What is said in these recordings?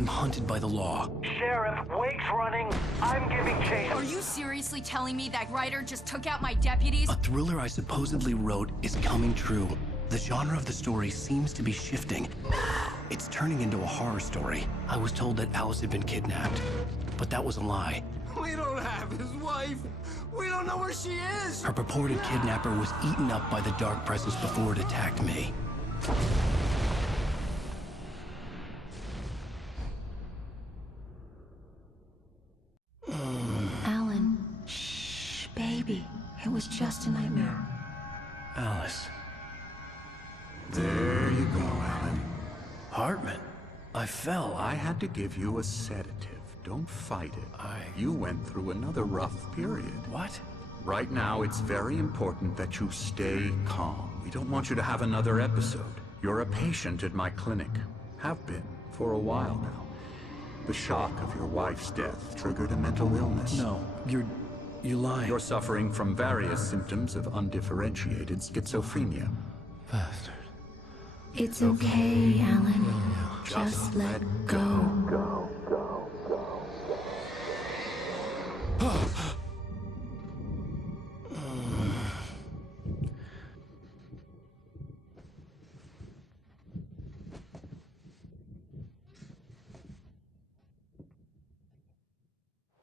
I'm hunted by the law. Sheriff, Wake's running. I'm giving chase. Are you seriously telling me that writer just took out my deputies? A thriller I supposedly wrote is coming true. The genre of the story seems to be shifting. It's turning into a horror story. I was told that Alice had been kidnapped, but that was a lie. We don't have his wife. We don't know where she is. Her purported kidnapper was eaten up by the dark presence before it attacked me. Alan, shh, baby. It was just a nightmare. Alice. There you go, Alan. Hartman. I fell. I had to give you a sedative. Don't fight it. You went through another rough period. What? Right now, it's very important that you stay calm. We don't want you to have another episode. You're a patient at my clinic. Have been for a while now. The shock of your wife's death triggered a mental illness. No, you're lying. You're suffering from various symptoms of undifferentiated schizophrenia. Bastard. It's okay, Alan. Just let go.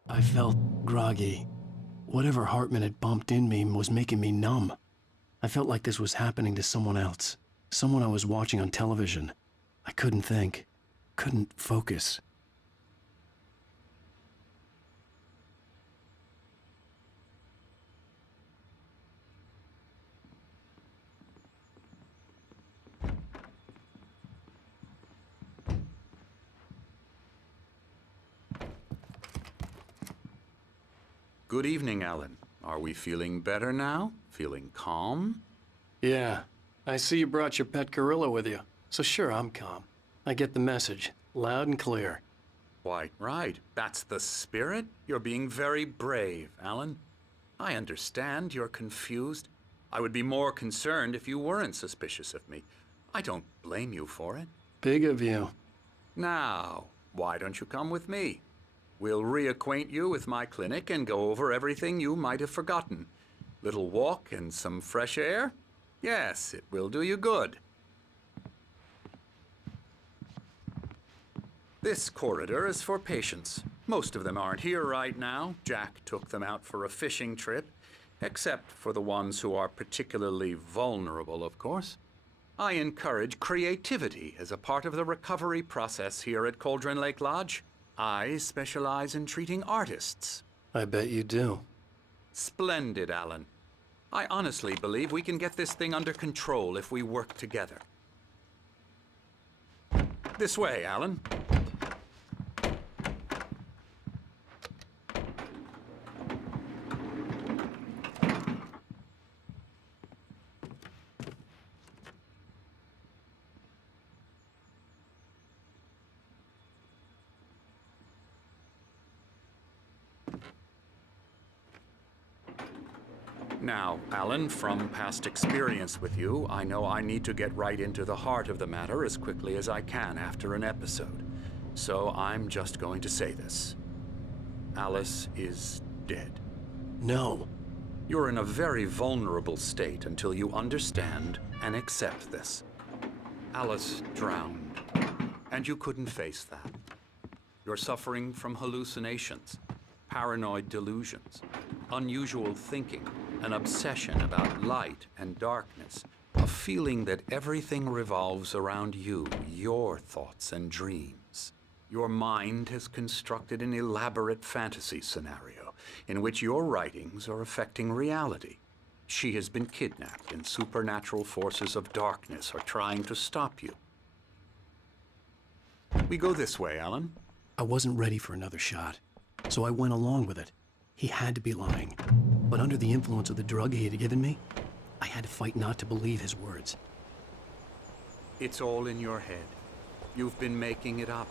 I felt groggy. Whatever Hartman had bumped in me was making me numb. I felt like this was happening to someone else. Someone I was watching on television. I couldn't think. Couldn't focus. Good evening, Alan. Are we feeling better now? Feeling calm? Yeah. I see you brought your pet gorilla with you. So sure, I'm calm. I get the message. Loud and clear. Quite right. That's the spirit. You're being very brave, Alan. I understand you're confused. I would be more concerned if you weren't suspicious of me. I don't blame you for it. Big of you. Now, why don't you come with me? We'll reacquaint you with my clinic and go over everything you might have forgotten. Little walk and some fresh air? Yes, it will do you good. This corridor is for patients. Most of them aren't here right now. Jack took them out for a fishing trip, except for the ones who are particularly vulnerable, of course. I encourage creativity as a part of the recovery process here at Cauldron Lake Lodge. I specialize in treating artists. I bet you do. Splendid, Alan. I honestly believe we can get this thing under control if we work together. This way, Alan. Now, Alan, from past experience with you, I know I need to get right into the heart of the matter as quickly as I can after an episode. So I'm just going to say this. Alice is dead. No. You're in a very vulnerable state until you understand and accept this. Alice drowned, and you couldn't face that. You're suffering from hallucinations, paranoid delusions, unusual thinking, an obsession about light and darkness, a feeling that everything revolves around you, your thoughts and dreams. Your mind has constructed an elaborate fantasy scenario in which your writings are affecting reality. She has been kidnapped and supernatural forces of darkness are trying to stop you. We go this way, Alan. I wasn't ready for another shot, so I went along with it. He had to be lying. But under the influence of the drug he had given me, I had to fight not to believe his words. It's all in your head. You've been making it up.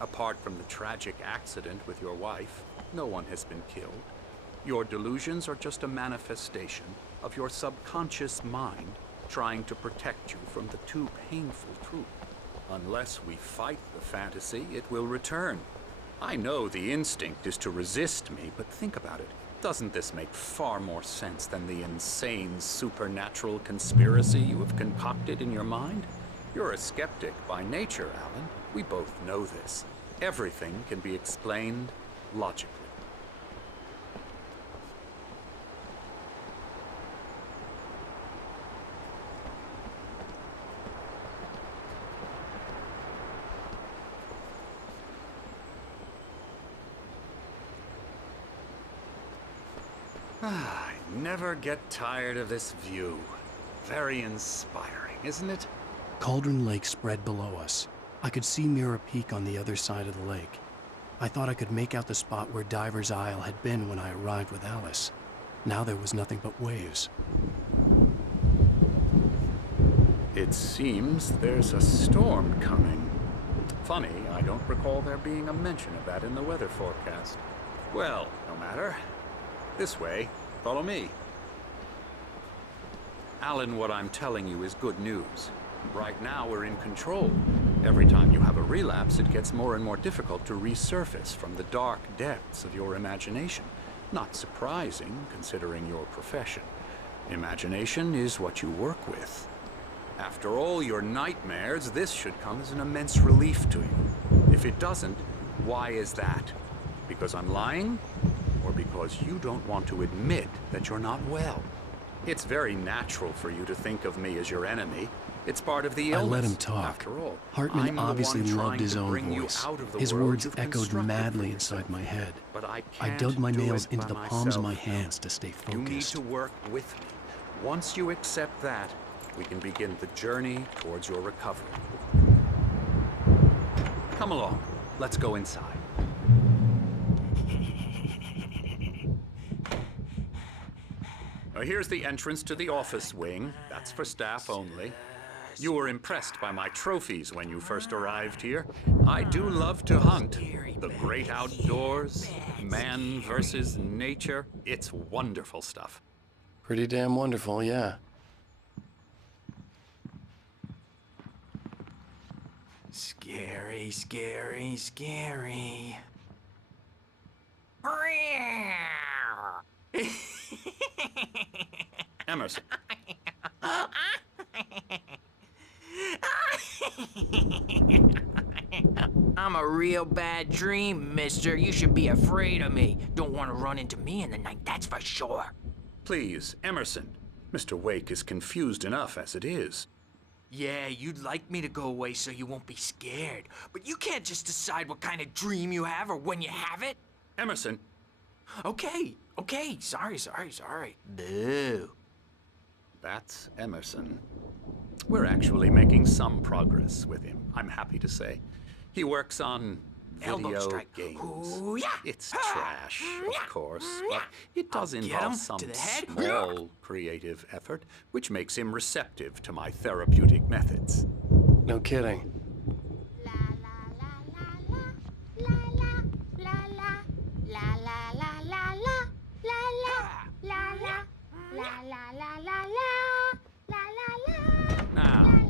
Apart from the tragic accident with your wife, no one has been killed. Your delusions are just a manifestation of your subconscious mind trying to protect you from the too painful truth. Unless we fight the fantasy, it will return. I know the instinct is to resist me, but think about it. Doesn't this make far more sense than the insane supernatural conspiracy you have concocted in your mind? You're a skeptic by nature, Alan. We both know this. Everything can be explained logically. I never get tired of this view. Very inspiring, isn't it? Cauldron Lake spread below us. I could see Mirror Peak on the other side of the lake. I thought I could make out the spot where Diver's Isle had been when I arrived with Alice. Now there was nothing but waves. It seems there's a storm coming. Funny, I don't recall there being a mention of that in the weather forecast. Well, no matter. This way. Follow me. Alan, what I'm telling you is good news. Right now, we're in control. Every time you have a relapse, it gets more and more difficult to resurface from the dark depths of your imagination. Not surprising, considering your profession. Imagination is what you work with. After all your nightmares, this should come as an immense relief to you. If it doesn't, why is that? Because I'm lying? Or because you don't want to admit that you're not well? It's very natural for you to think of me as your enemy. It's part of the illness. I let him talk. After all, Hartman I'm the obviously one loved trying his to own bring you voice. out of the His world words you've echoed constructed madly for inside yourself. my head. But I I can't dug my do nails it into by the palms of my myself. hands to stay You need focused. to work with me. Once you accept that, we can begin the journey towards your recovery. Come along. Let's go inside. Now, here's the entrance to the office wing. That's for staff only. You were impressed by my trophies when you first arrived here. I do love to hunt. The great outdoors, man versus nature. It's wonderful stuff. Pretty damn wonderful, yeah. Scary, scary, scary. Emerson, I'm a real bad dream, mister. You should be afraid of me. Don't want to run into me in the night, that's for sure. please, Emerson. Mr. Wake is confused enough as it is. Yeah, you'd like me to go away so you won't be scared. But you can't just decide what kind of dream you have or when you have it. Emerson, Okay, sorry. Boo. that's Emerson. We're actually making some progress with him, I'm happy to say. He works on Elbow video strike. games. Ooh, yeah. It's trash, of course, but it does I'll get involve him some to the head. small creative effort, which makes him receptive to my therapeutic methods. No kidding. Now,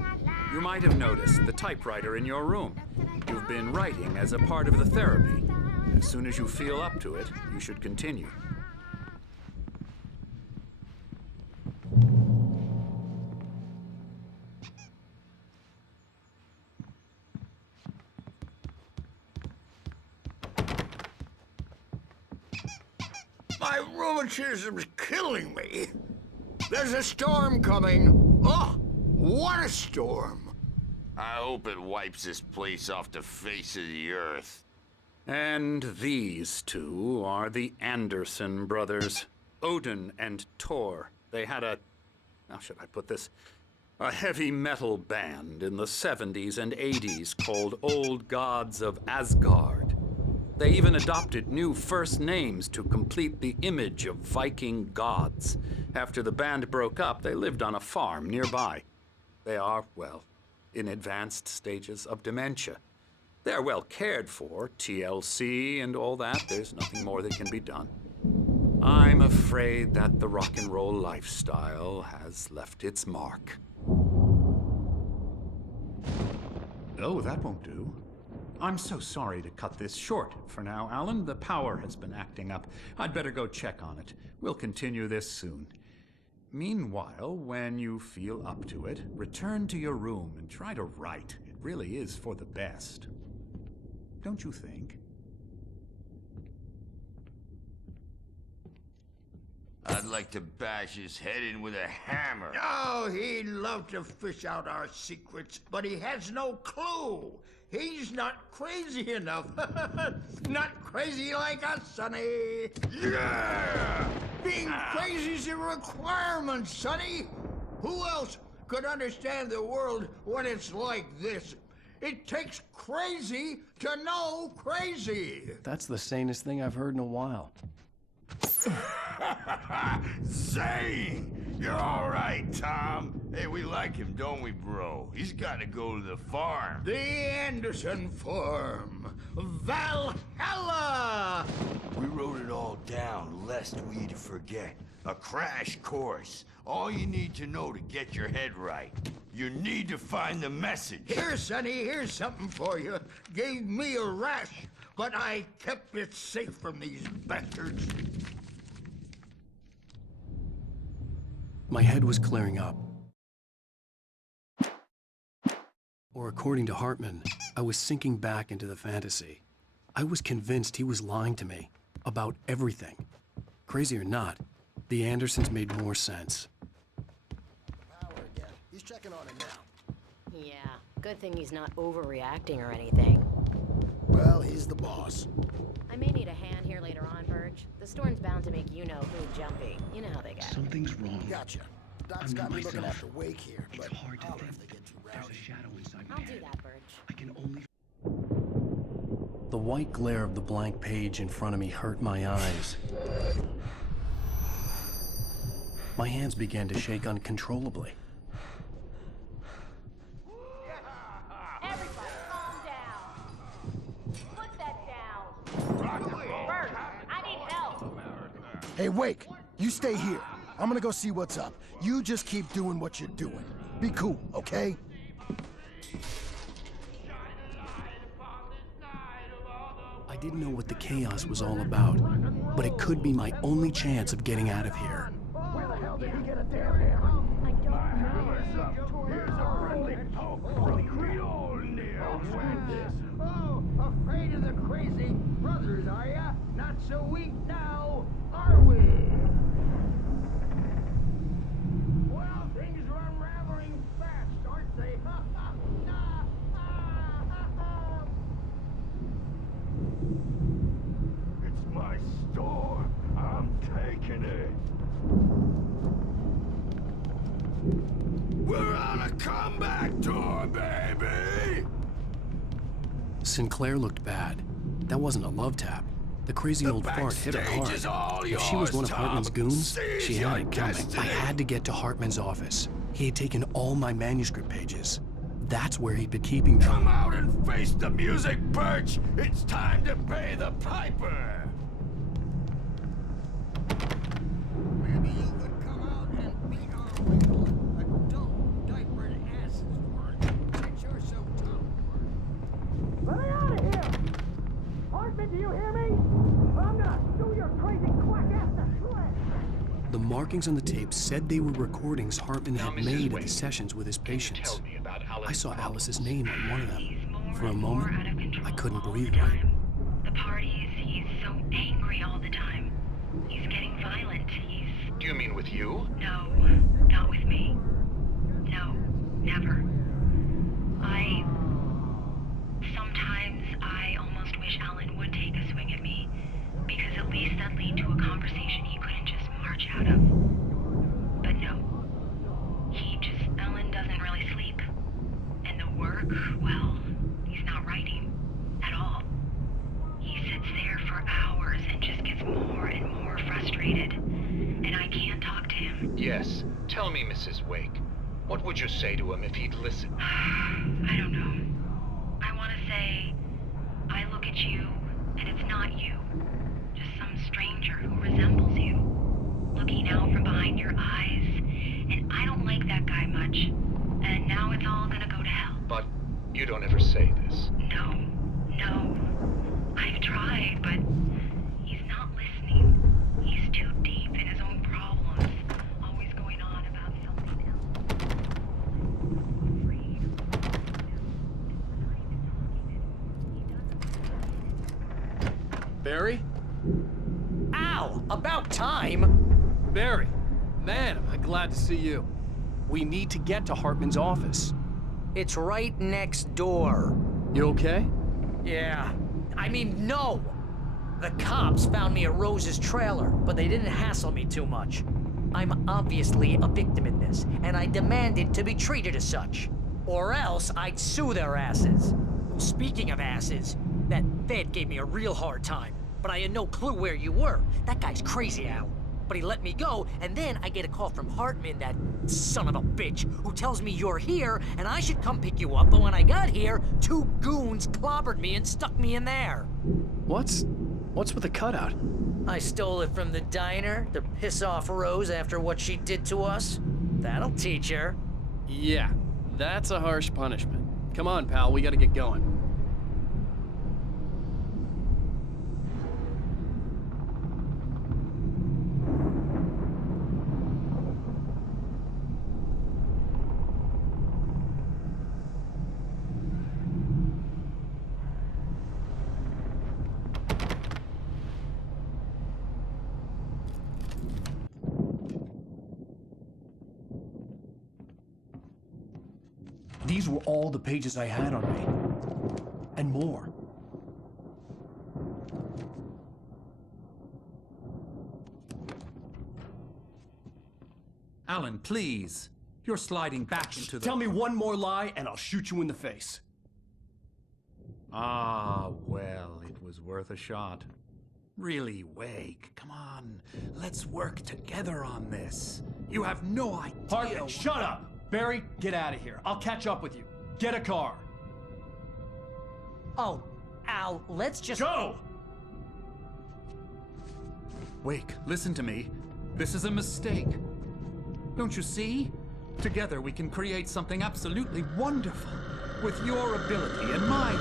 you might have noticed the typewriter in your room. You've been writing as a part of the therapy. As soon as you feel up to it, you should continue. My rheumatism's killing me. There's a storm coming. Oh, what a storm. I hope it wipes this place off the face of the earth. And these two are the Anderson brothers, Odin and Tor. They had a, how should I put this? A heavy metal band in the 70s and 80s called Old Gods of Asgard. They even adopted new first names to complete the image of Viking gods. After the band broke up, they lived on a farm nearby. They are, well, in advanced stages of dementia. They're well cared for, TLC and all that. There's nothing more that can be done. I'm afraid that the rock and roll lifestyle has left its mark. Oh, that won't do. I'm so sorry to cut this short for now, Alan. The power has been acting up. I'd better go check on it. We'll continue this soon. Meanwhile, when you feel up to it, return to your room and try to write. It really is for the best. Don't you think? I'd like to bash his head in with a hammer. Oh, he'd love to fish out our secrets, but he has no clue. He's not crazy enough. Not crazy like us, Sonny. Yeah! Being crazy's a requirement, Sonny. Who else could understand the world when it's like this? It takes crazy to know crazy. That's the sanest thing I've heard in a while. Zane! You're all right, Tom. Hey, we like him, don't we, bro? He's got to go to the farm. The Anderson Farm. Valhalla! We wrote it all down, lest we forget. A crash course. All you need to know to get your head right. You need to find the message. Here, Sonny, here's something for you. Gave me a rash, but I kept it safe from these bastards. My head was clearing up. Or according to Hartman, I was sinking back into the fantasy. I was convinced he was lying to me about everything. Crazy or not, the Andersons made more sense. Power again. He's checking on him now. Yeah, good thing he's not overreacting or anything. Well, he's the boss. I may need a hand here later on, Burge. The storm's bound to make you-know-who jumpy. You know how they get. Something's wrong. Gotcha. Doc's I'm got not me looking myself. after Wake here, It's but hard to holler think. if they get too There's a rowdy. shadow inside my I'll head. do that, Burge. I can only... The white glare of the blank page in front of me hurt my eyes. My hands began to shake uncontrollably. Everybody, calm down. Put that down. Bert, I need help. Hey, Wake, you stay here. I'm gonna go see what's up. You just keep doing what you're doing. Be cool, okay? I didn't know what the chaos was all about, but it could be my only chance of getting out of here. Where the hell did he get a damn hammer? I don't know. Here's a friendly poke from Creole Oh, afraid of the crazy brothers, are ya? Not so weak now, are we? Well, things are unraveling fast, aren't they? It's my store. I'm taking it. We're on a comeback tour, baby! Sinclair looked bad. That wasn't a love tap. The crazy old fart hit her backstage is all hard. If she was one of yours, Hartman's Tom. goons, Seize she your had it coming. destiny. I had to get to Hartman's office. He had taken all my manuscript pages. That's where he'd been keeping them. Come out and face the music, Birch! It's time to pay the piper! Maybe you could come out and beat our regular adult diapered asses for it, since you're so tough. Let me out of here! Hartman, do you hear me? I'm gonna sue your crazy quack ass to shreds! The markings on the tape said they were recordings Hartman had made at the sessions with his patients. I saw Alice's name on one of them. For a moment, I couldn't breathe right. The parties, he's so angry all the time. He's getting violent. Do you mean with you? No, not with me. No, never. Sometimes I almost wish Alan would take a swing at me, because at least that'd lead to a conversation he couldn't just march out of. But no. Alan doesn't really sleep. And the work, well, he's not writing at all. He sits there for hours and just gets more and more frustrated. And I can't talk to him. Yes. Tell me, Mrs. Wake. What would you say to him if he'd listen? I don't know. I want to say, I look at you, and it's not you. Just some stranger who resembles you. Looking out from behind your eyes. And I don't like that guy much. And now it's all gonna go to hell. But you don't ever Barry? Ow! About time! Barry! Man, am I glad to see you. We need to get to Hartman's office. It's right next door. You okay? Yeah. I mean, no! The cops found me at Rose's trailer, but they didn't hassle me too much. I'm obviously a victim in this, and I demanded to be treated as such. Or else I'd sue their asses. Speaking of asses, that Fed gave me a real hard time, but I had no clue where you were. That guy's crazy, Al. But he let me go, and then I get a call from Hartman, that son of a bitch, who tells me you're here, and I should come pick you up, but when I got here, 2 goons clobbered me and stuck me in there. What's with the cutout? I stole it from the diner to piss off Rose after what she did to us. That'll teach her. Yeah, that's a harsh punishment. Come on, pal, we gotta get going. These were all the pages I had on me. And more. Alan, please. You're sliding back into the... Tell me one more lie and I'll shoot you in the face. Ah, well, it was worth a shot. Really, Wake, come on. Let's work together on this. You have no idea... Hartman, shut up! Barry, get out of here. I'll catch up with you. Get a car. Oh, Al, let's just... Go! Wake, listen to me. This is a mistake. Don't you see? Together we can create something absolutely wonderful. With your ability and mine.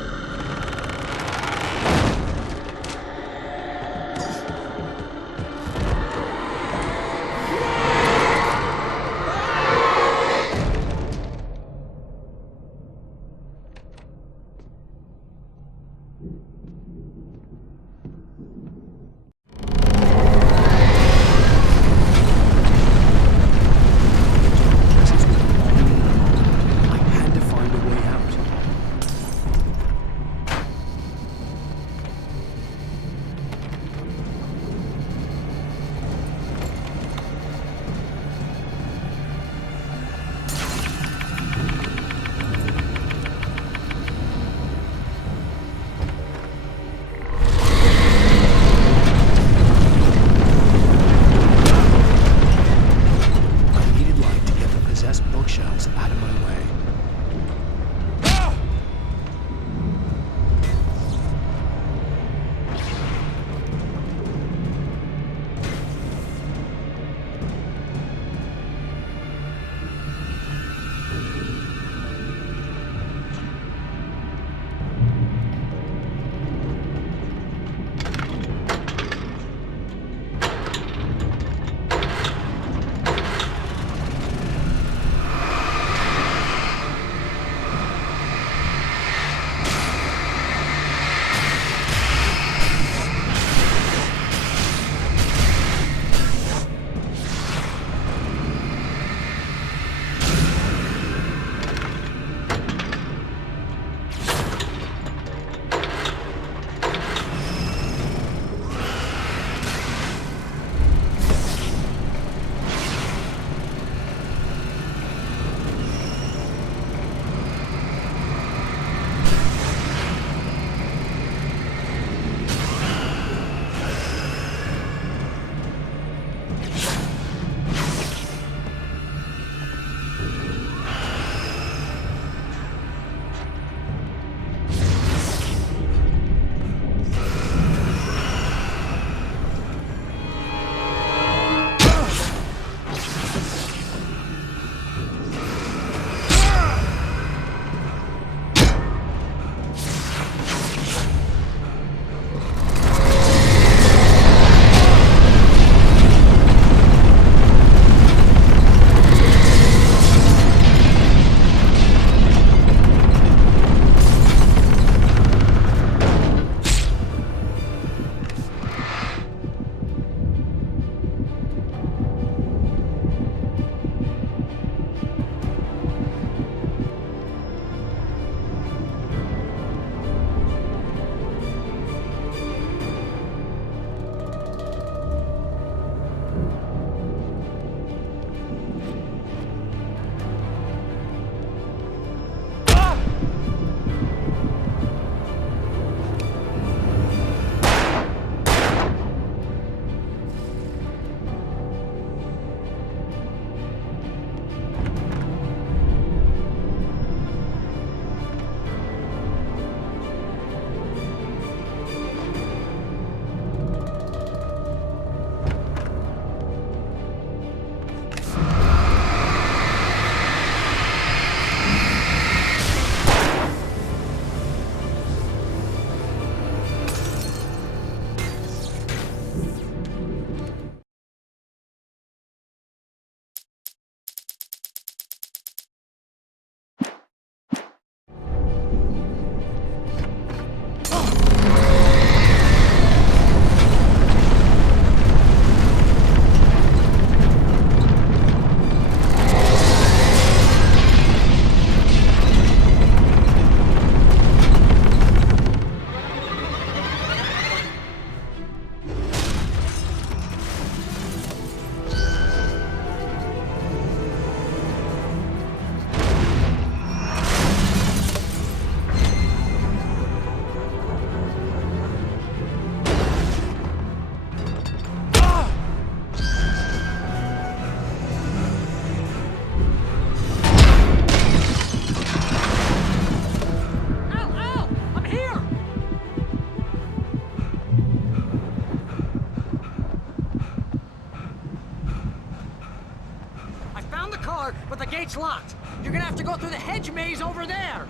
the gate's locked. You're gonna have to go through the hedge maze over there.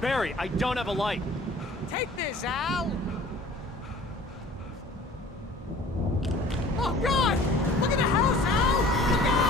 Barry, I don't have a light. Take this, Al! Oh, God! Look at the house, Al! Look out!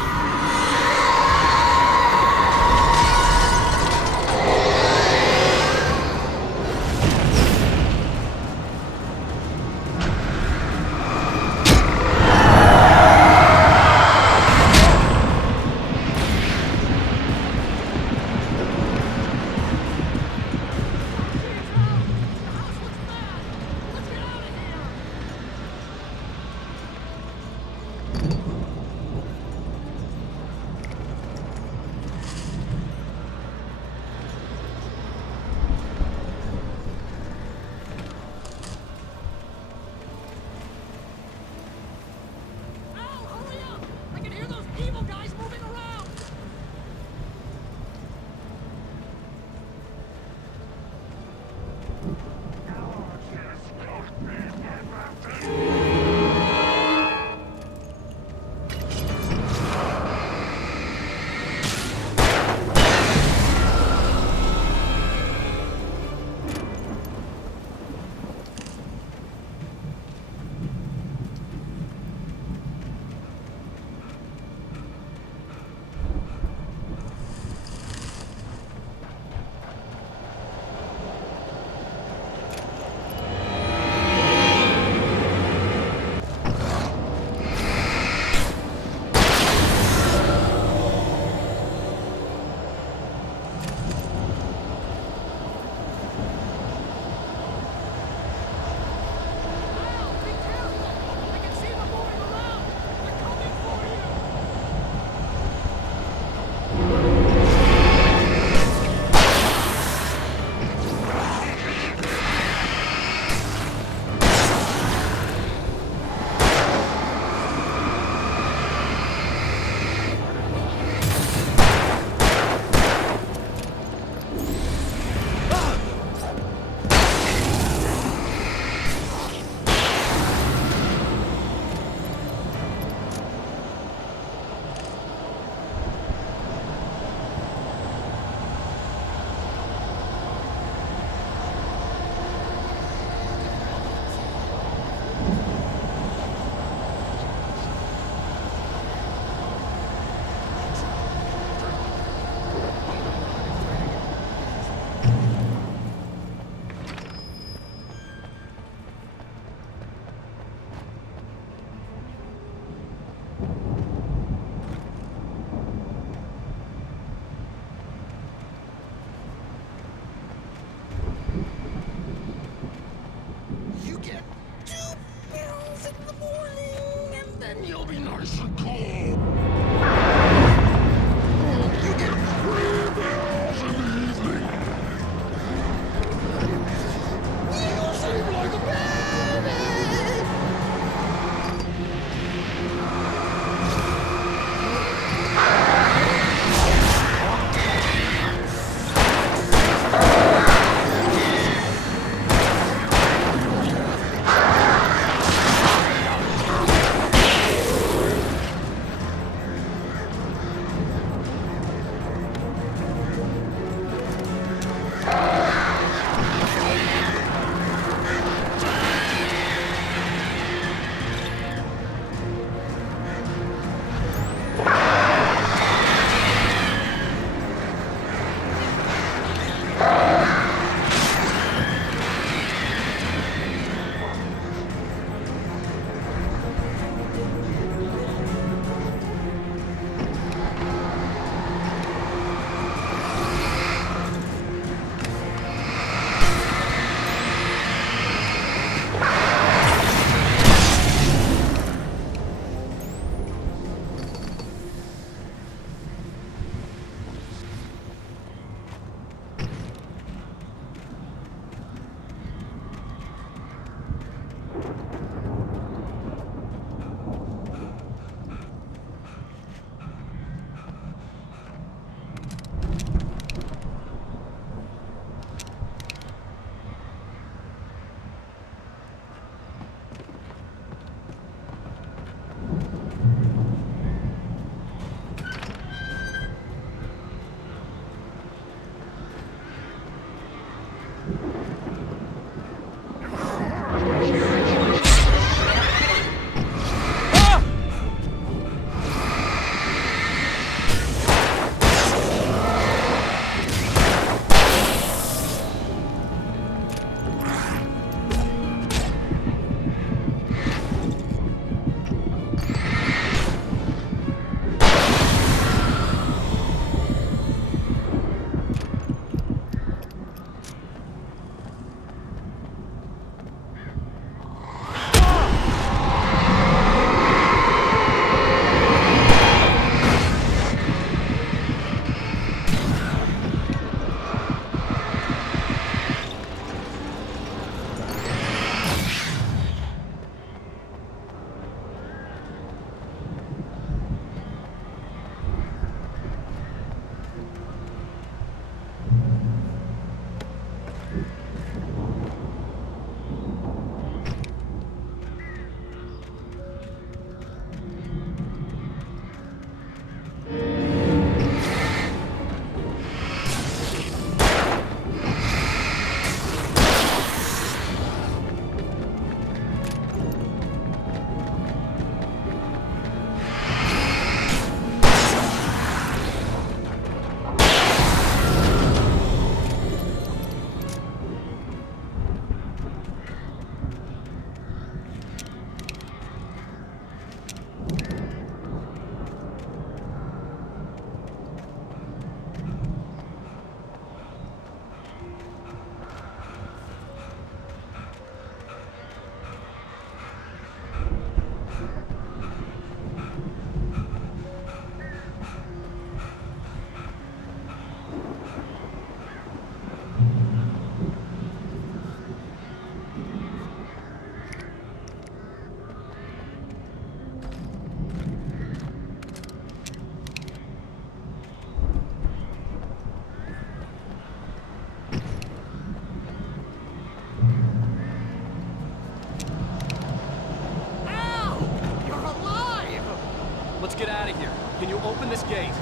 let's get out of here. Can you open this gate?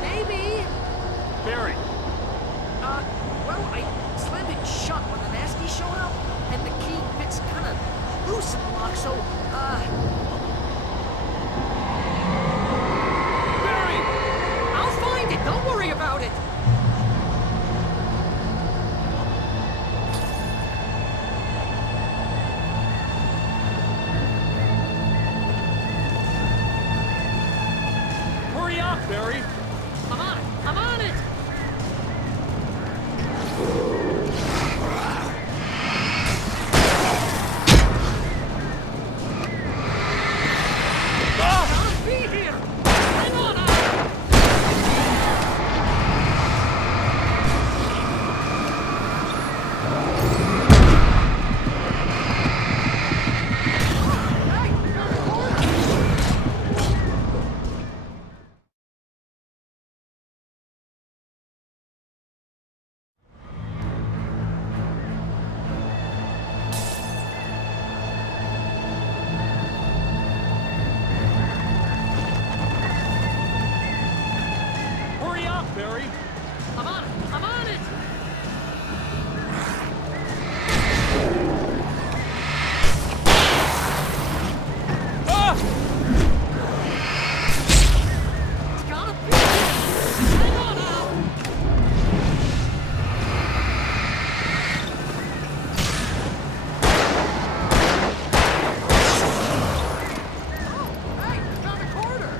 Maybe. Barry! Well, I slammed it shut when the nasty showed up, and the key fits kind of loose in the lock, so, Barry! I'll find it, don't worry about it! Hurry up, Barry! I'm on it! I'm on it! I'll be here! Hang on, Hurry up, Barry! I'm on it! I'm on it! Ah! It's gotta be here! Hang on now! Oh, hey, we found a corner!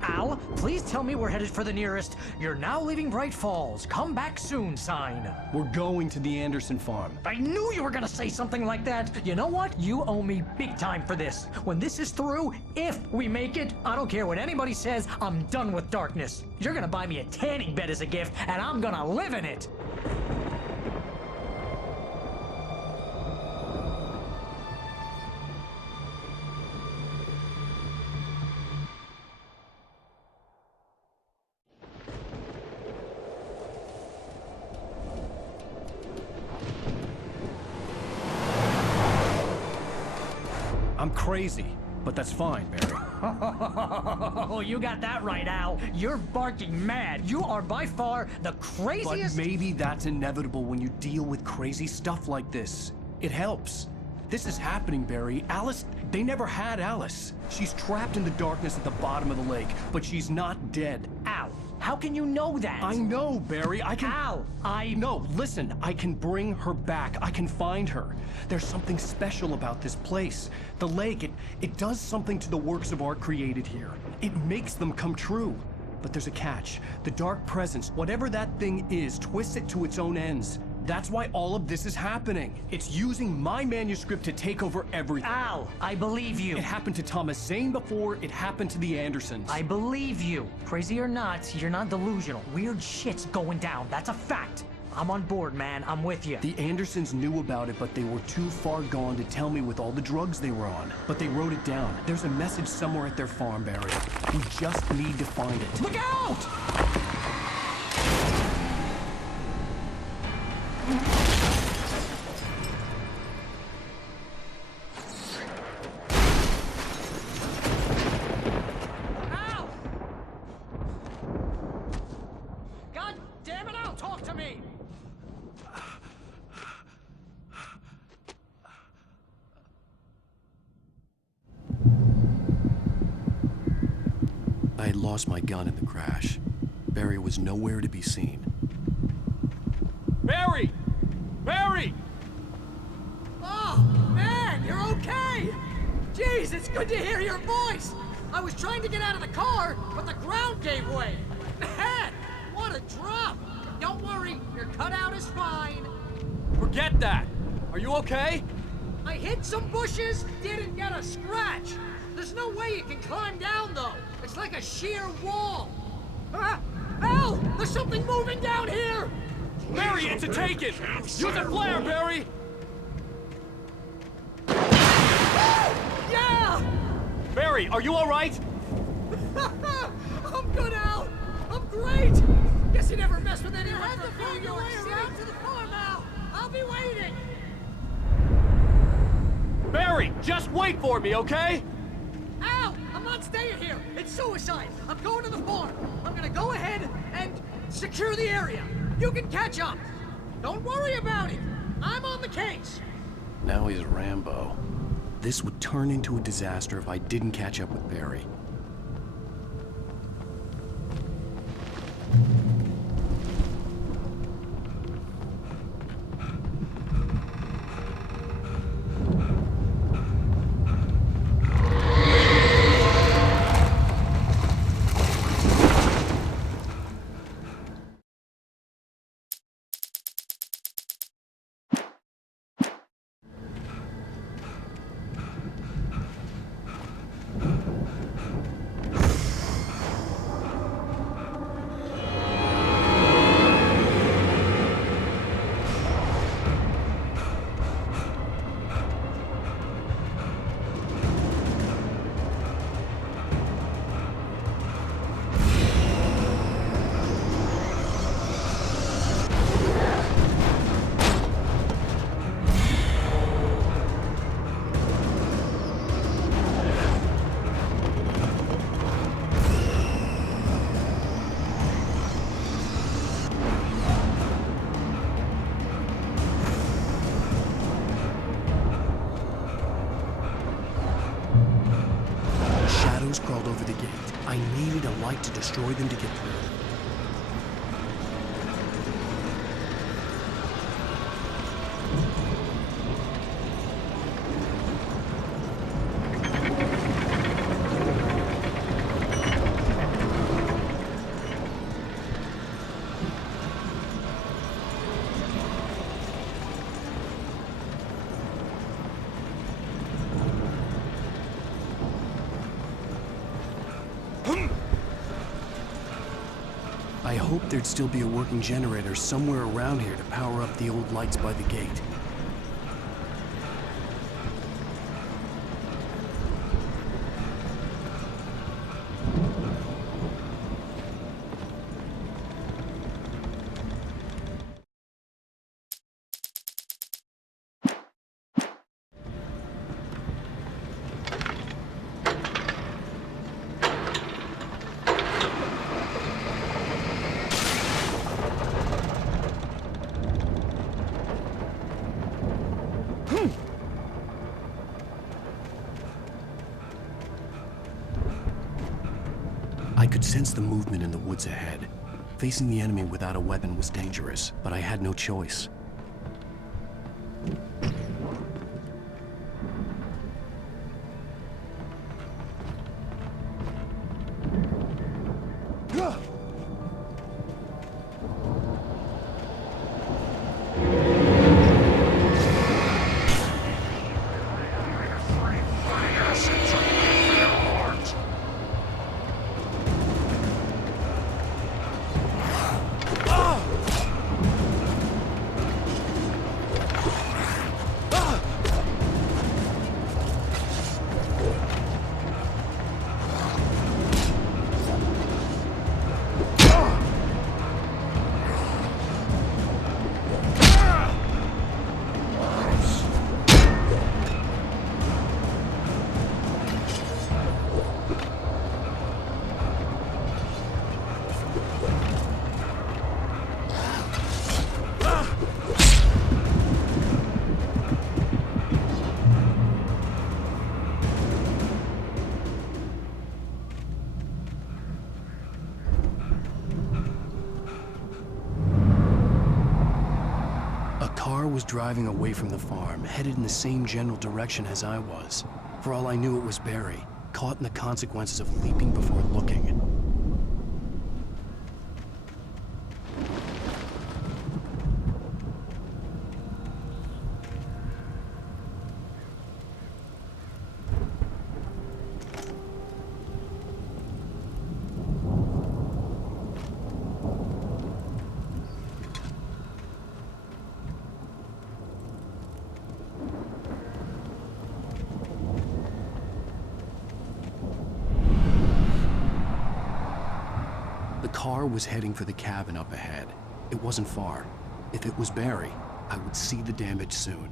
Al, please tell me we're headed for the nearest "You're now leaving Bright Falls. Come back soon" sign. We're going to the Anderson farm. I knew you were gonna say something like that. You know what? You owe me big time for this. When this is through, if we make it, I don't care what anybody says, I'm done with darkness. You're gonna buy me a tanning bed as a gift, and I'm gonna live in it. I'm crazy, but that's fine, Barry. Oh, you got that right, Al. You're barking mad. You are by far the But craziest. maybe that's inevitable when you deal with crazy stuff like this. It helps. This is happening, Barry. Alice, they never had Alice. She's trapped in the darkness at the bottom of the lake, but she's not dead. Al, how can you know that? I know, Barry. I can... Al, No, listen. I can bring her back. I can find her. There's something special about this place. The lake, it does something to the works of art created here. It makes them come true. But there's a catch. The dark presence, whatever that thing is, twists it to its own ends. That's why all of this is happening. It's using my manuscript to take over everything. Al, I believe you. It happened to Thomas Zane before, it happened to the Andersons. I believe you. Crazy or not, you're not delusional. Weird shit's going down. That's a fact. I'm on board, man. I'm with you. The Andersons knew about it, but they were too far gone to tell me with all the drugs they were on. But they wrote it down. There's a message somewhere at their farm, Barry. We just need to find it. Look out! Al! God damn it, Al, talk to me! I had lost my gun in the crash. Barry was nowhere to be seen. Barry! Barry! Oh, man, you're okay! Jeez, Jeez, it's good to hear your voice! I was trying to get out of the car, but the ground gave way! Man, what a drop! Don't worry, your cutout is fine. Forget that. Are you okay? I hit some bushes, didn't get a scratch. There's no way you can climb down, though. It's like a sheer wall. Ah! Al! There's something moving down here! Barry, it's a take-it! Use a flare, Barry! Yeah! Barry, are you alright? I'm good, Al! I'm great! Guess you never messed with anyone from New York City. Out to the farm, Al! I'll be waiting! Barry, just wait for me, okay? Al! I'm not staying here! It's suicide! I'm going to the farm! I'm gonna go ahead and secure the area! You can catch up! Don't worry about it! I'm on the case! Now he's Rambo. This would turn into a disaster if I didn't catch up with Barry. Crawled over the gate. I needed a light to destroy them to get through. I hoped there'd still be a working generator somewhere around here to power up the old lights by the gate. I could sense the movement in the woods ahead. Facing the enemy without a weapon was dangerous, but I had no choice. Was driving away from the farm, headed in the same general direction as I was. For For all I knew, it was Barry, caught in the consequences of leaping before looking. The car was heading for the cabin up ahead. It wasn't far. If it was Barry, I would see the damage soon.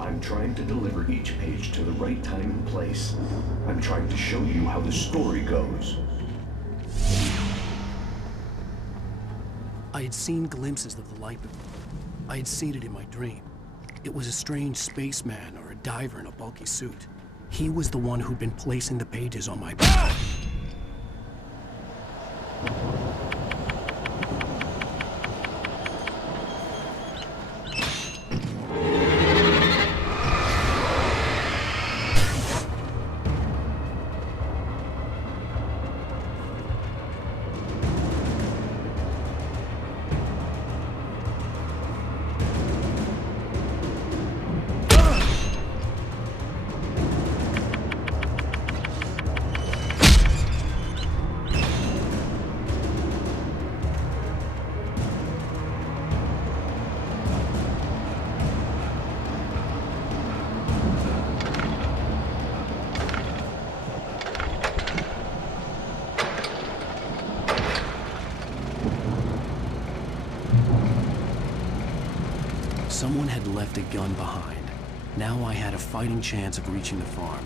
I'm trying to deliver each page to the right time and place. I'm trying to show you how the story goes. I had seen glimpses of the light before. I had seen it in my dream. It was a strange spaceman or a diver in a bulky suit. He was the one who'd been placing the pages on my back. Someone had left a gun behind. Now I had a fighting chance of reaching the farm.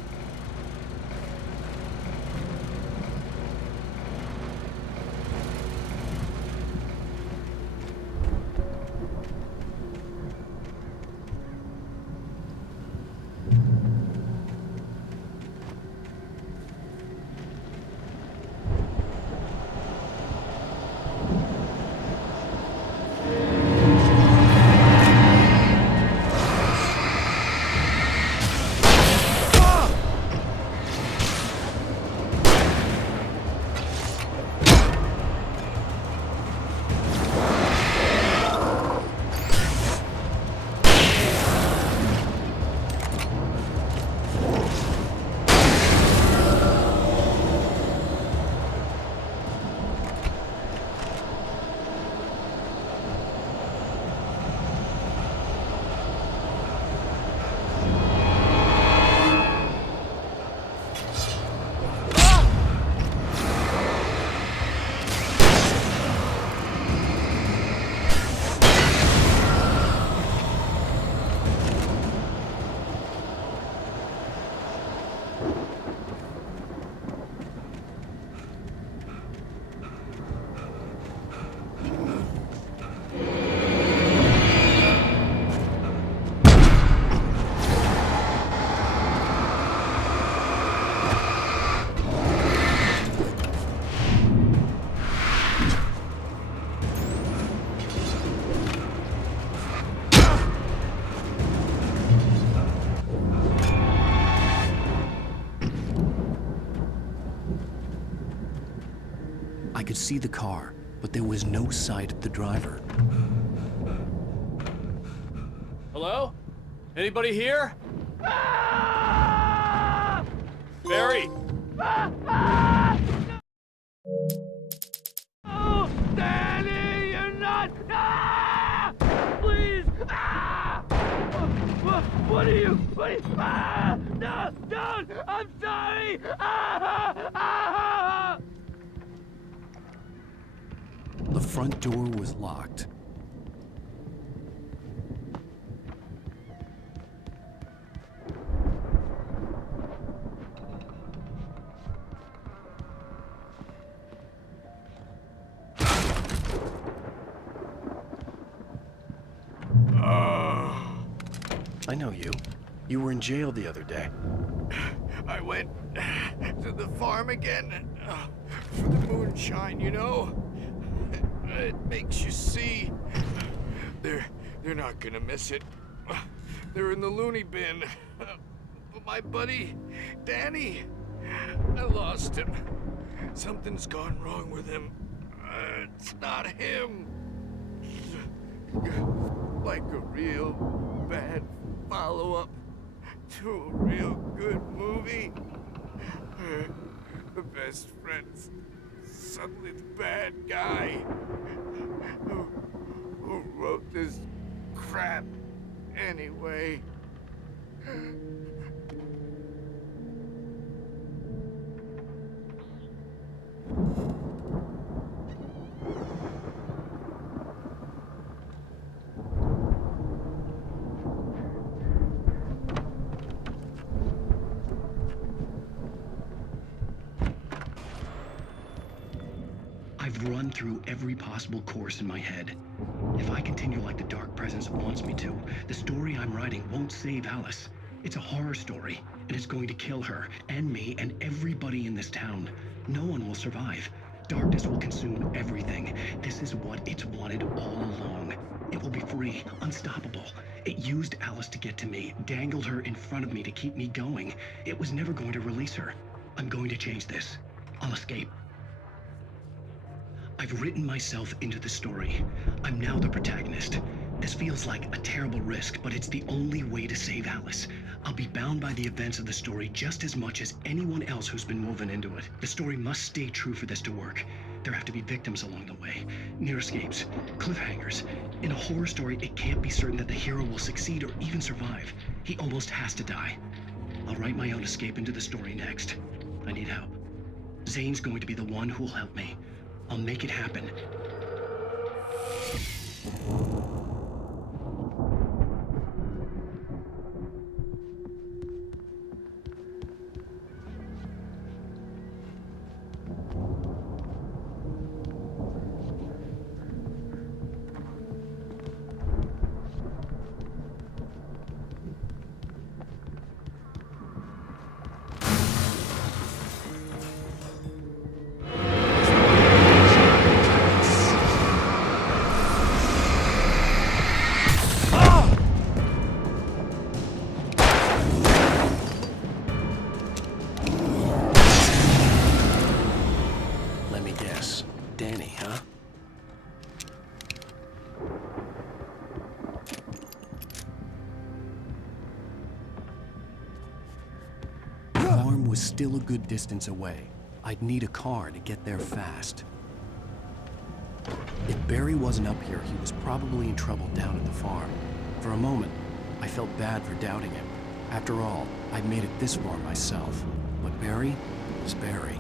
I could see the car, but there was no sight of the driver. Hello? Anybody here? Barry! Oh, Danny, you're not! Ah! Please! Ah! What are you? Ah! No, don't! I'm sorry! Ah! Ah! The front door was locked. I know you. You were in jail the other day. I went to the farm again for the moonshine, you know? It makes you see. They're not gonna miss it. They're in the loony bin. But my buddy, Danny, I lost him. Something's gone wrong with him. It's not him. Like a real bad follow-up to a real good movie. The best friend's suddenly the bad guy. Who wrote this crap anyway? I've run through every possible course in my head. If I continue like the Dark Presence wants me to, the story I'm writing won't save Alice. It's a horror story, and it's going to kill her, and me, and everybody in this town. No one will survive. Darkness will consume everything. This is what it's wanted all along. It will be free, unstoppable. It used Alice to get to me, dangled her in front of me to keep me going. It was never going to release her. I'm going to change this. I'll escape. I've written myself into the story. I'm now the protagonist. This feels like a terrible risk, but it's the only way to save Alice. I'll be bound by the events of the story just as much as anyone else who's been woven into it. The story must stay true for this to work. There have to be victims along the way, near escapes, cliffhangers. In a horror story, it can't be certain that the hero will succeed or even survive. He almost has to die. I'll write my own escape into the story next. I need help. Zane's going to be the one who will help me. I'll make it happen. Let me guess. Danny, huh? The farm was still a good distance away. I'd need a car to get there fast. If Barry wasn't up here, he was probably in trouble down at the farm. For a moment, I felt bad for doubting him. After all, I'd made it this far myself. But Barry was Barry.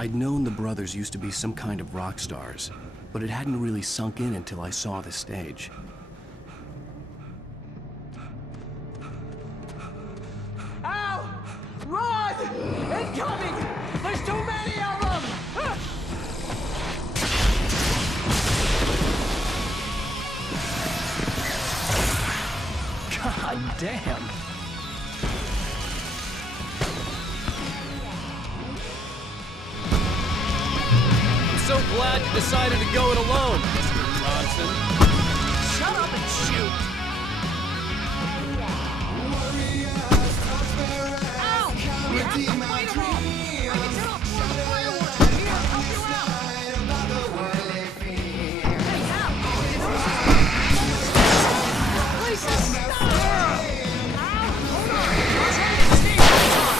I'd known the brothers used to be some kind of rock stars, but it hadn't really sunk in until I saw the stage. Al! Run! Incoming! There's too many of them! God damn! I'm so glad you decided to go it alone, Mr. Johnson. Shut up and shoot! Ow! You have to fight them off! I can set off more of the fireworks from here! Help you out! Hey, Hal! You know this place is stuck! Ow! Hold on! I'm trying to escape this time!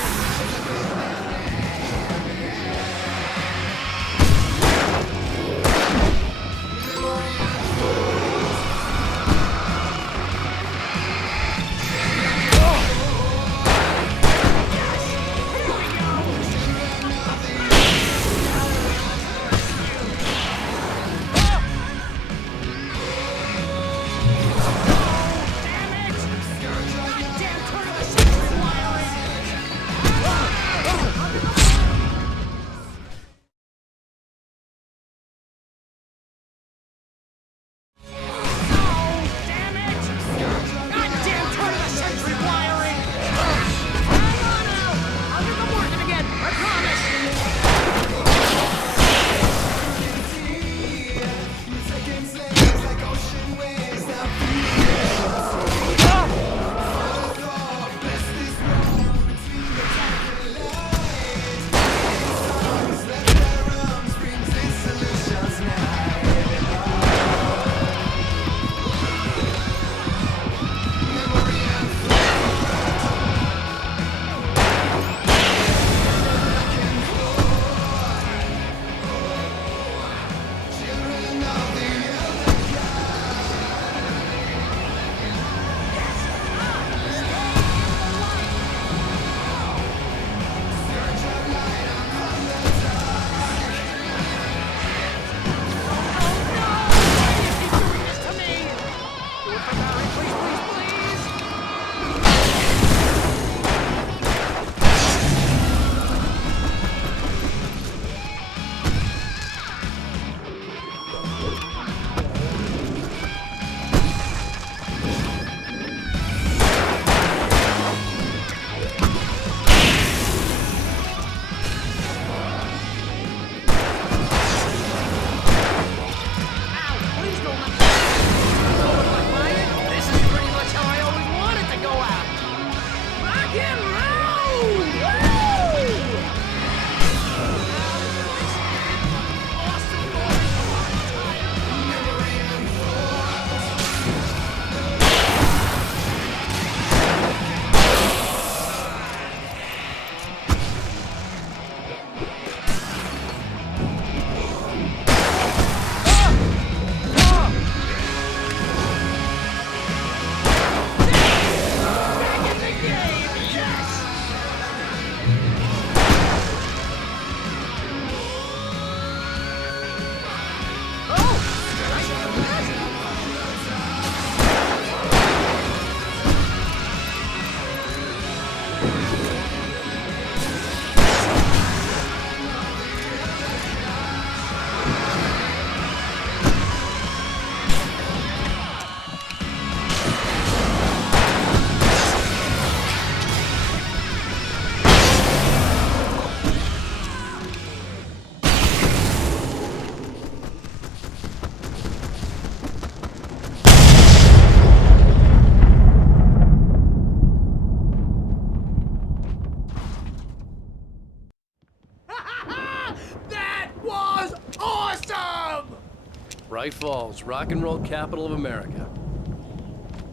Bright Falls, rock and roll capital of America.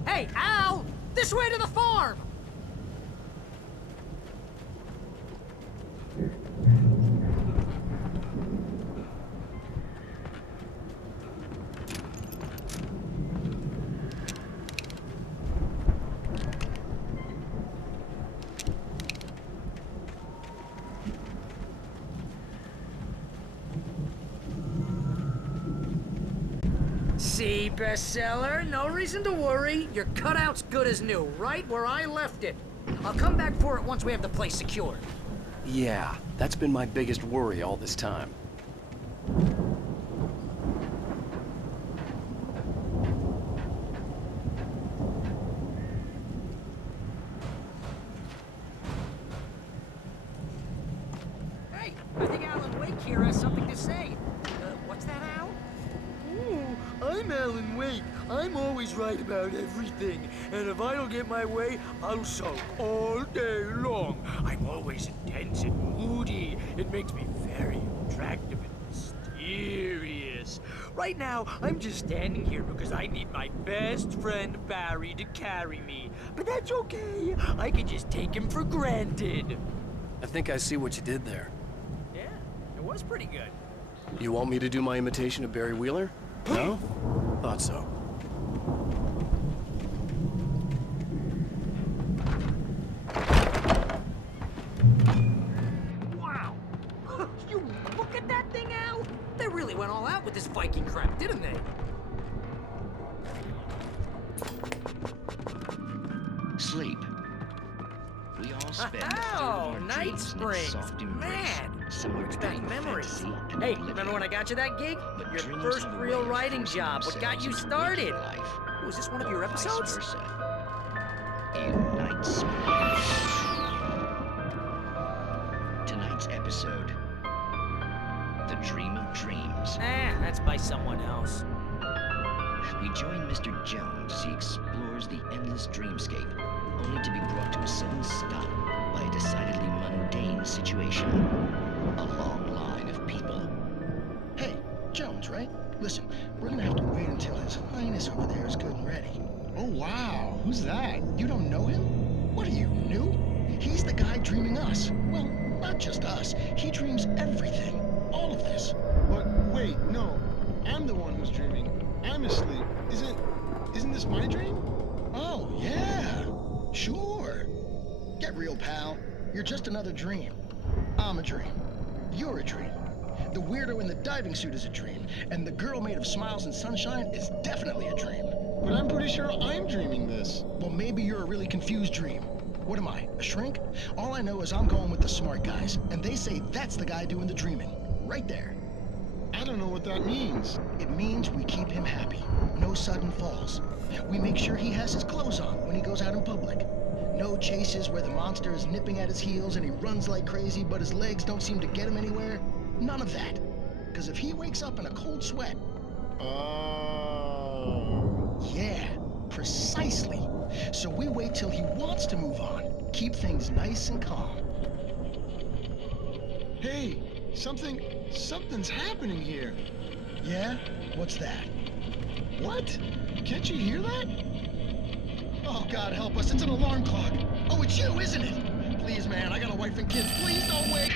Hey, Al! This way to the farm! Easy, bestseller. No reason to worry. Your cutout's good as new, right where I left it. I'll come back for it once we have the place secured. Yeah, that's been my biggest worry all this time. Hey, I think Alan Wake here has something to say. What's that, Al? Ooh, I'm Alan Wake. I'm always right about everything. And if I don't get my way, I'll sulk all day long. I'm always intense and moody. It makes me very attractive and mysterious. Right now, I'm just standing here because I need my best friend Barry to carry me. But that's okay. I can just take him for granted. I think I see what you did there. Yeah, it was pretty good. You want me to do my imitation of Barry Wheeler? No? Thought so. Wow! You look at that thing, Al! They really went all out with this Viking crap, didn't they? Sleep. We all spend a third of Oh, our Night dreams in its Springs! soft embrace. Man! Somewhere Brings between back memories. fantasy and Hey, oblivion. remember when I got you that gig? But Your dreams first have a real way of writing forcing job. What got you themselves into started? waking life, Was this one of or your vice episodes? versa. In Night Springs. Tonight's episode: The Dream of Dreams. That's by someone else. We join Mr. Jones as he explores the endless dreamscape, only to be brought to a sudden stop by a decidedly mundane situation. A long line of people. Hey, Jones, right? Listen, we're gonna have to wait until His Highness over there is good and ready. Oh, wow. Who's that? You don't know him? What are you, new? He's the guy dreaming us. Well, not just us. He dreams everything. All of this. But wait, no. I'm the one who's dreaming. I'm asleep. Isn't this my dream? Oh, yeah. Sure. Get real, pal. You're just another dream. I'm a dream. You're a dream. The weirdo in the diving suit is a dream, and the girl made of smiles and sunshine is definitely a dream. But I'm pretty sure I'm dreaming this. Well, maybe you're a really confused dream. What am I, a shrink? All I know is I'm going with the smart guys, and they say that's the guy doing the dreaming. Right there. I don't know what that means. It means we keep him happy. No sudden falls. We make sure he has his clothes on when he goes out in public. No chases where the monster is nipping at his heels and he runs like crazy, but his legs don't seem to get him anywhere. None of that. Because if he wakes up in a cold sweat... Oh. Yeah, precisely. So we wait till he wants to move on. Keep things nice and calm. Hey, something's happening here. Yeah? What's that? What? Can't you hear that? Oh, God help us, it's an alarm clock. Oh, it's you, isn't it? Please, man, I got a wife and kids. Please don't wake.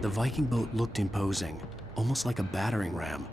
The Viking boat looked imposing, almost like a battering ram.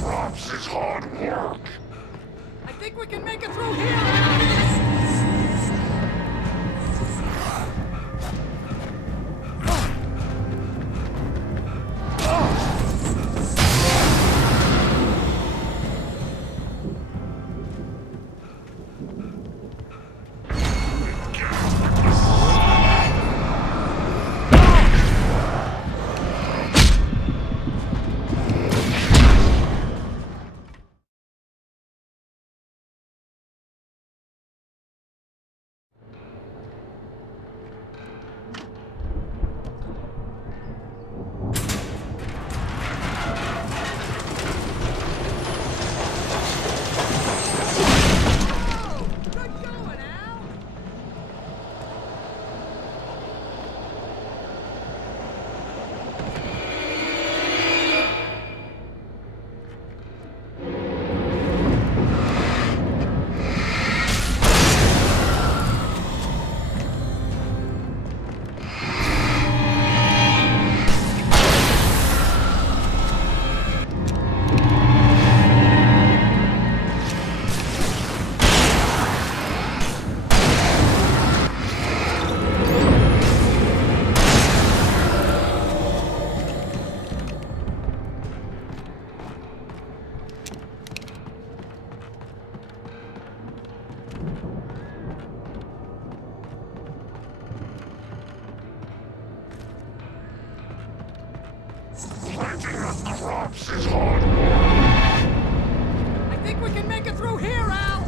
crops is hard work. I think we can make it through here, Al! Picking up crops is hard work. I think we can make it through here, Al!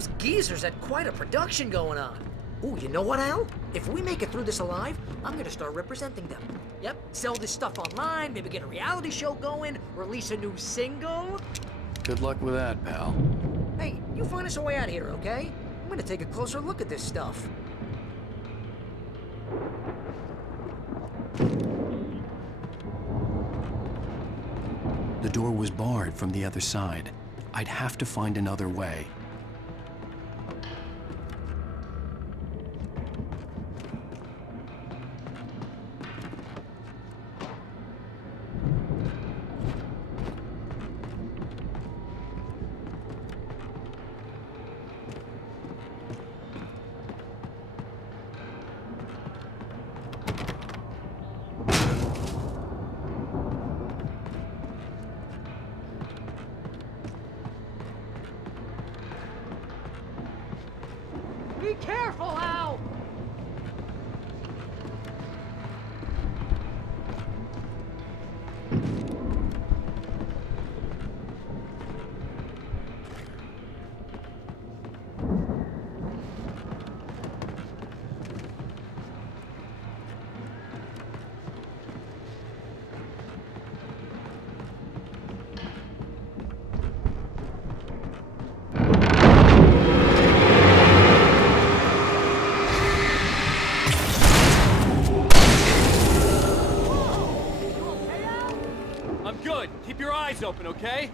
Those geezers had quite a production going on. Ooh, you know what, Al? If we make it through this alive, I'm gonna start representing them. Yep, sell this stuff online, maybe get a reality show going, release a new single. Good luck with that, pal. Hey, you find us a way out of here, okay? I'm gonna take a closer look at this stuff. The door was barred from the other side. I'd have to find another way. Be careful, Al! I'm good. Keep your eyes open, okay?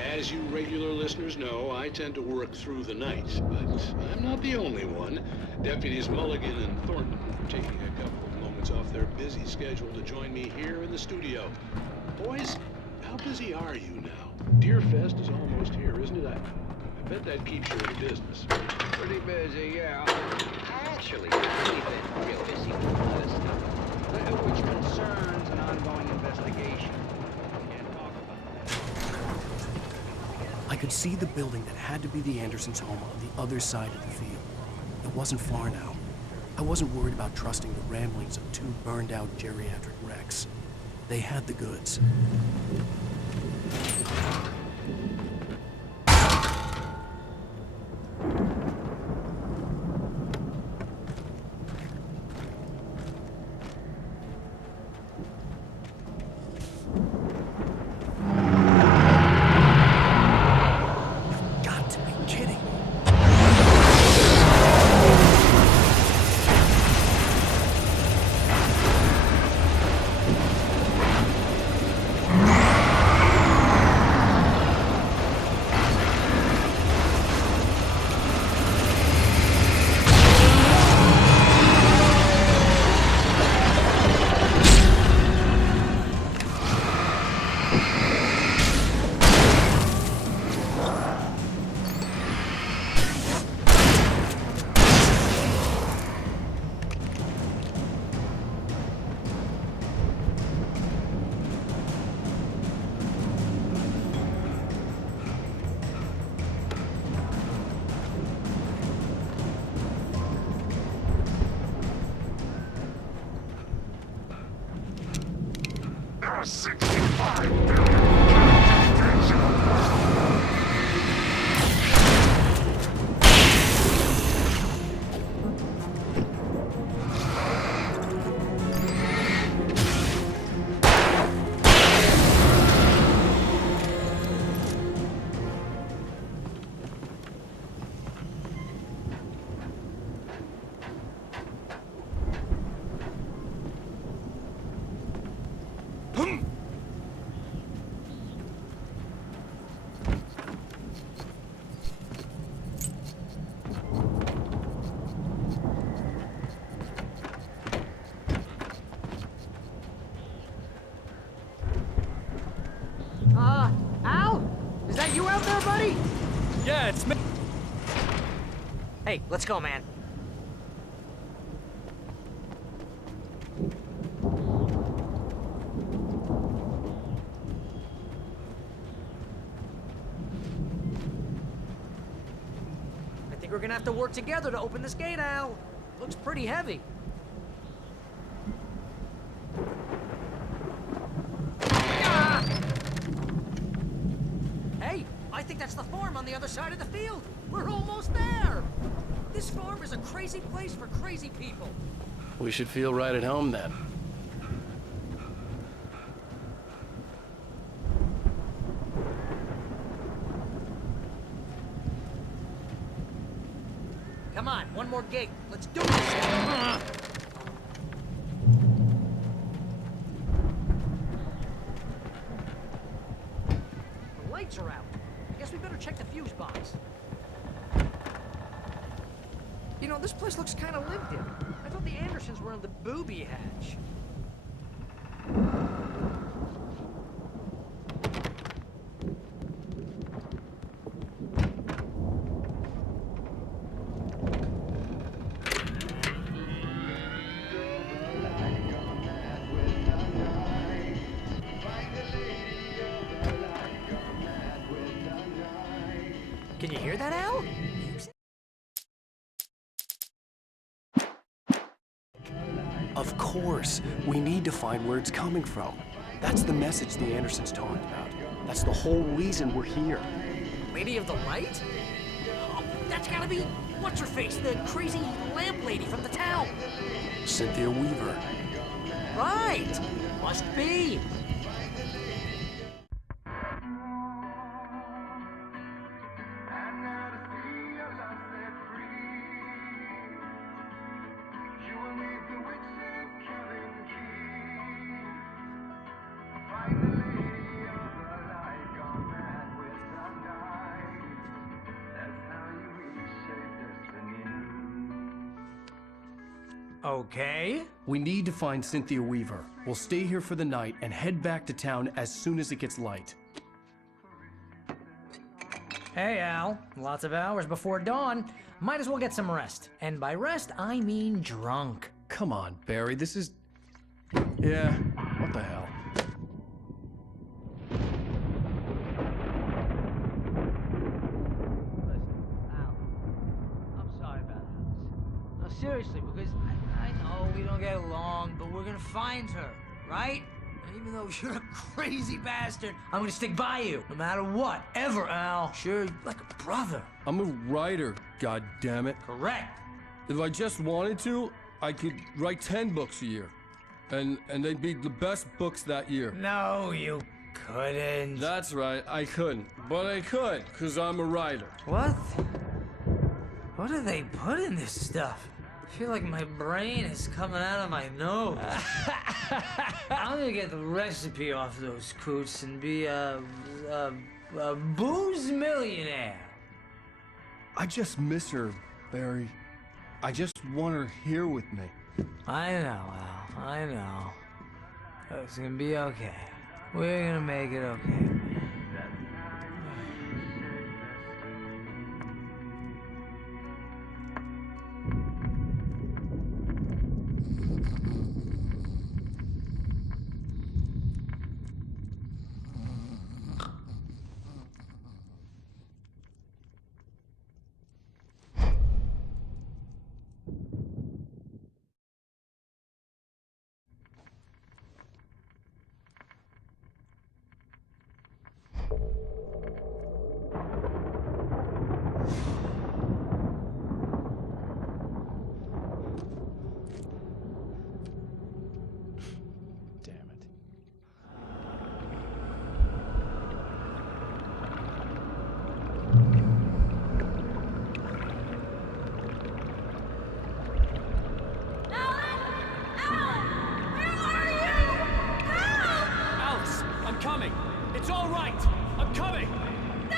As you regular listeners know, I tend to work through the night, but I'm not the only one. Deputies Mulligan and Thornton are taking a couple of moments off their busy schedule to join me here in the studio. Boys, how busy are you now? Deerfest is almost here, isn't it? I bet that keeps you in business. Pretty busy, yeah. Actually, we've been real busy with a lot of stuff, which concerns an ongoing investigation. I could see the building that had to be the Andersons' home on the other side of the field. It wasn't far now. I wasn't worried about trusting the ramblings of two burned-out geriatric wrecks. They had the goods. There are 65 buildings in the world. Al? Is that you out there, buddy? Yeah, it's me. Hey, let's go, man. think we're gonna have to work together to open this gate, Al. Looks pretty heavy. Ah! Hey, I think that's the farm on the other side of the field. We're almost there. This farm is a crazy place for crazy people. We should feel right at home then. Come on, one more gate. Let's do this. The lights are out. I guess we better check the fuse box. You know, this place looks kind of lived in. I thought the Andersons were in the booby hatch. Can you hear that, Al? Of course. We need to find where it's coming from. That's the message the Andersons talked about. That's the whole reason we're here. Lady of the Light? Oh, that's gotta be what's-her-face, the crazy lamp lady from the town. Cynthia Weaver. Right! Must be. Okay. We need to find Cynthia Weaver. We'll stay here for the night and head back to town as soon as it gets light. Hey, Al. Lots of hours before dawn. Might as well get some rest. And by rest, I mean drunk. Come on, Barry, this is... Yeah, what the hell? Seriously, because I know we don't get along, but we're gonna find her, right? And even though you're a crazy bastard, I'm gonna stick by you, no matter what, ever, Al. Sure, like a brother. I'm a writer, goddammit. Correct. If I just wanted to, I could write 10 books a year. And they'd be the best books that year. No, you couldn't. That's right, I couldn't. But I could, because I'm a writer. What? What do they put in this stuff? I feel like my brain is coming out of my nose. I'm gonna get the recipe off those coots and be a booze millionaire. I just miss her, Barry. I just want her here with me. I know, Al. I know. It's gonna be okay. We're gonna make it okay.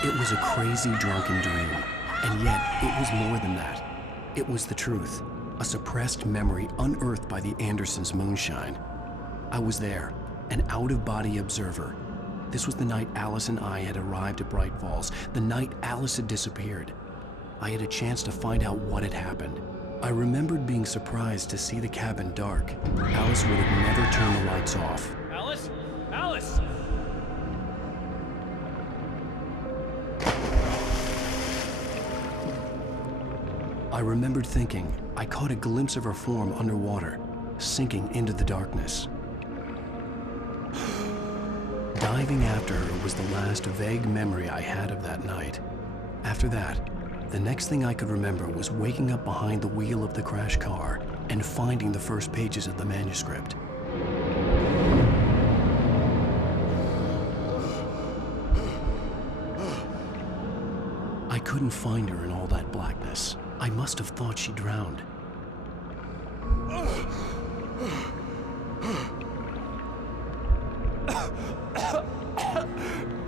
It was a crazy drunken dream, and yet it was more than that. It was the truth, a suppressed memory unearthed by the Andersons' moonshine. I was there, an out-of-body observer. This was the night Alice and I had arrived at Bright Falls, the night Alice had disappeared. I had a chance to find out what had happened. I remembered being surprised to see the cabin dark. Alice would have never turned the lights off. Alice? Alice! I remembered thinking I caught a glimpse of her form underwater, sinking into the darkness. Diving after her was the last vague memory I had of that night. After that, the next thing I could remember was waking up behind the wheel of the crash car and finding the first pages of the manuscript. I couldn't find her in all that blackness. I must have thought she drowned.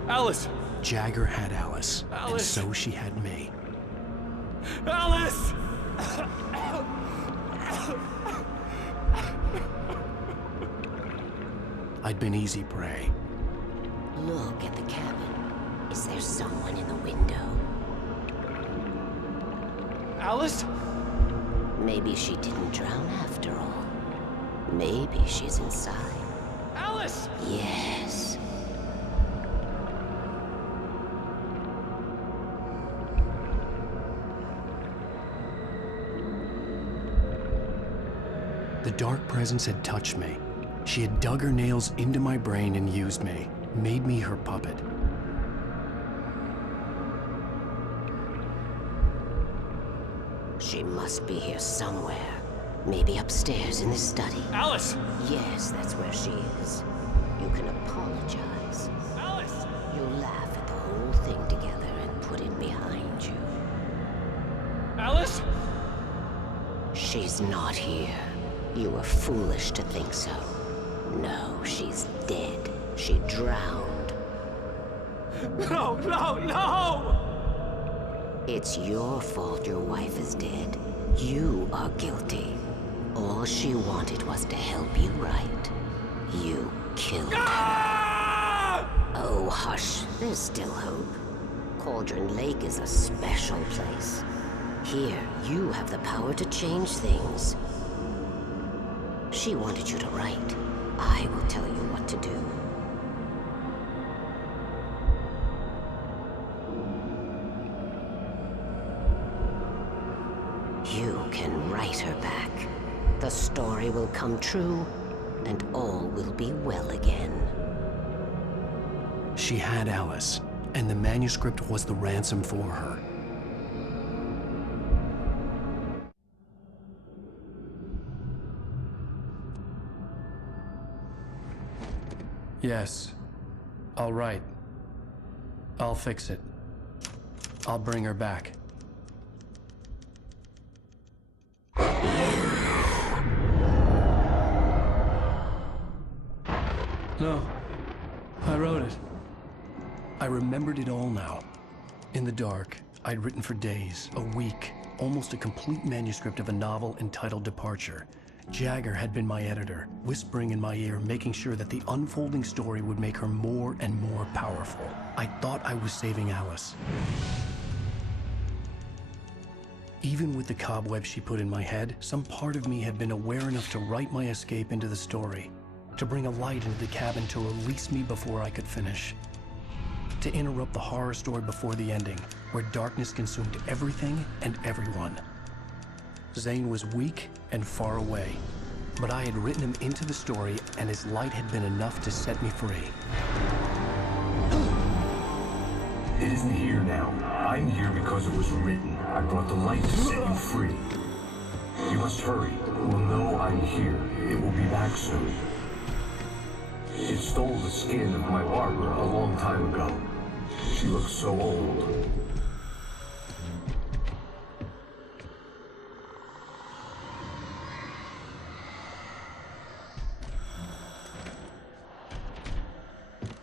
Alice! Jagger had Alice, and Alice! so she had me. Alice! I'd been easy prey. Look at the cabin. Is there someone in the window? Alice? Maybe she didn't drown after all. Maybe she's inside. Alice! Yes. The dark presence had touched me. She had dug her nails into my brain and used me, made me her puppet. She must be here somewhere. Maybe upstairs in this study. Alice! Yes, that's where she is. You can apologize. Alice! You laugh at the whole thing together and put it behind you. Alice? She's not here. You were foolish to think so. No, she's dead. She drowned. No, no, no! It's your fault your wife is dead. You are guilty. All she wanted was to help you right. You killed her. Oh, hush. There's still hope. Cauldron Lake is a special place. Here, you have the power to change things. She wanted you to write. I will tell you what to do. You can write her back. The story will come true, and all will be well again. She had Alice, and the manuscript was the ransom for her. Yes. All right. I'll fix it. I'll bring her back. No. I wrote it. I remembered it all now. In the dark, I'd written for days, a week, almost a complete manuscript of a novel entitled Departure. Jagger had been my editor, whispering in my ear, making sure that the unfolding story would make her more and more powerful. I thought I was saving Alice. Even with the cobwebs she put in my head, some part of me had been aware enough to write my escape into the story, to bring a light into the cabin to release me before I could finish, to interrupt the horror story before the ending, where darkness consumed everything and everyone. Zane was weak and far away, but I had written him into the story, and his light had been enough to set me free. It isn't here now. I'm here because it was written. I brought the light to set you free. You must hurry. We'll know I'm here. It will be back soon. It stole the skin of my Barbara a long time ago. She looks so old.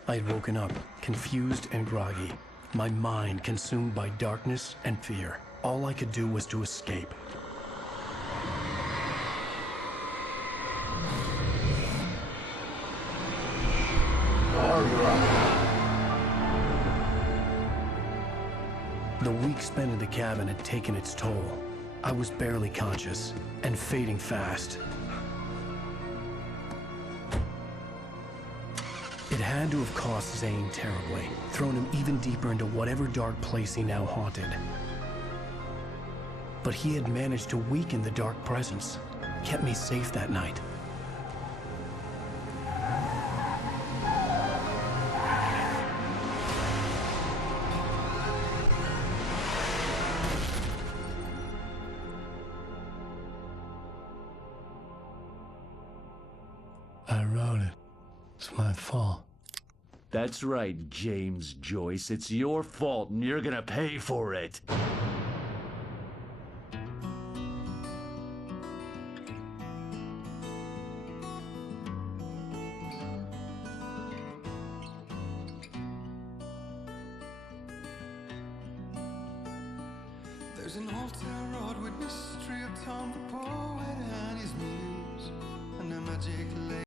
I had woken up, confused and groggy, my mind consumed by darkness and fear. All I could do was to escape. The week spent in the cabin had taken its toll. I was barely conscious, and fading fast. It had to have cost Zane terribly, thrown him even deeper into whatever dark place he now haunted. But he had managed to weaken the dark presence, kept me safe that night. I wrote it. It's my fault. That's right, James Joyce. It's your fault, and you're gonna pay for it. There's an old town road with mystery of Tom the poet and his muse, and a magic lake.